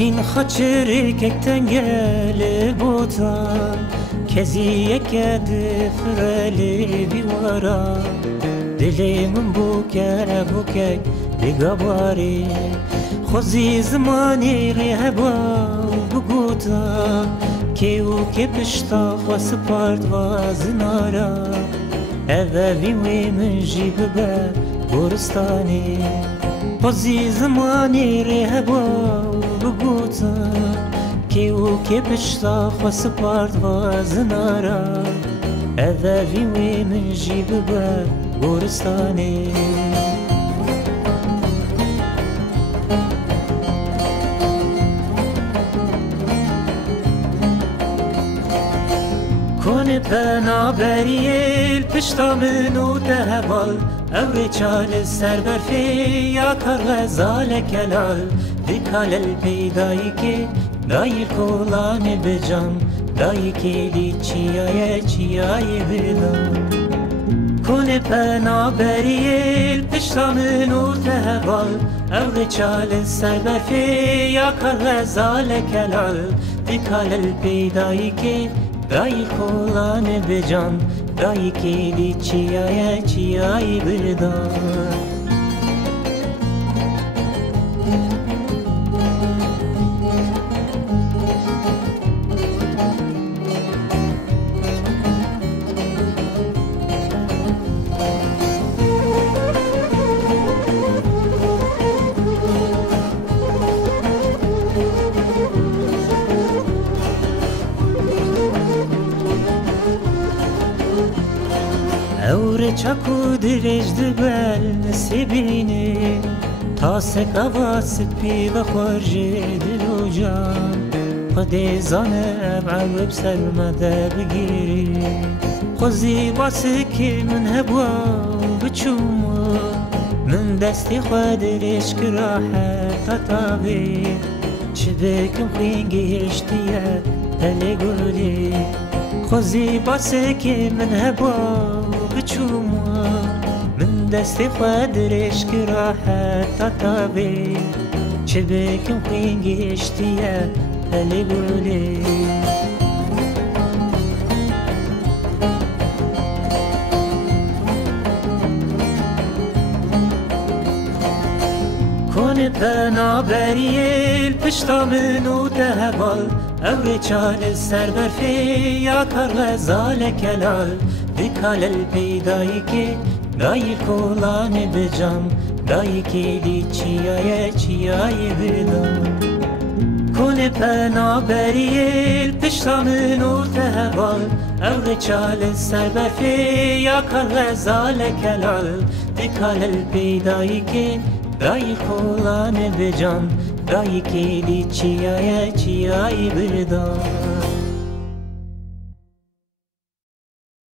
وین خاچر که تنگل بوتا کزی یک فرلی بیوارا دلی من بوکه بگواری خوزی زمانی ریحبا بگوتا که او که پشتا خواست پارد و زنارا اوه وی من جی ببه گورستانی خوزی زمانی ریحبا بگوتا که او که پشتا خواست پارد و زنارا اوه وی من جی ببه گورستانی کن پنا بریل پشتا منو دهوال اوری چال سر برفی یا کار غزال کلال دیکال الپیدایی که دایر کولان بجام دایی که دی چیای بدام کن پنا بریل پشتا منو دهوال اوری چال سر برفی یا کار غزال کلال دیکال الپیدایی که دایی کولان بجان دایی که دی چیای بدان اور چاکو درج دبل نسیبینه تاسک آواز پی و خورج دل و جان خود زانه عوب سرمده بگیری خوزی باسی که من هبوا بچوم من دستی خود رشک راحت تابی چه بکم خینگی اشتیه هلی گلی خوزی باسی که من هبوا بچوما من دستی خود رشک راحت تابی چه بکم خینگی اشتیه هلی گلی کن پنا بریل پشتا منو دهوال اوری چال سر برفی یا کار غزال کلال دیکال الپیدایی که دایر کولان بجام دایی که دی چیای بدام کن پنا بریل پشتا منو دهوال اوری چال سر برفی یا کار غزال کلال دیکال الپیدایی که دایی کولان بجان دایی که دی چیای بدان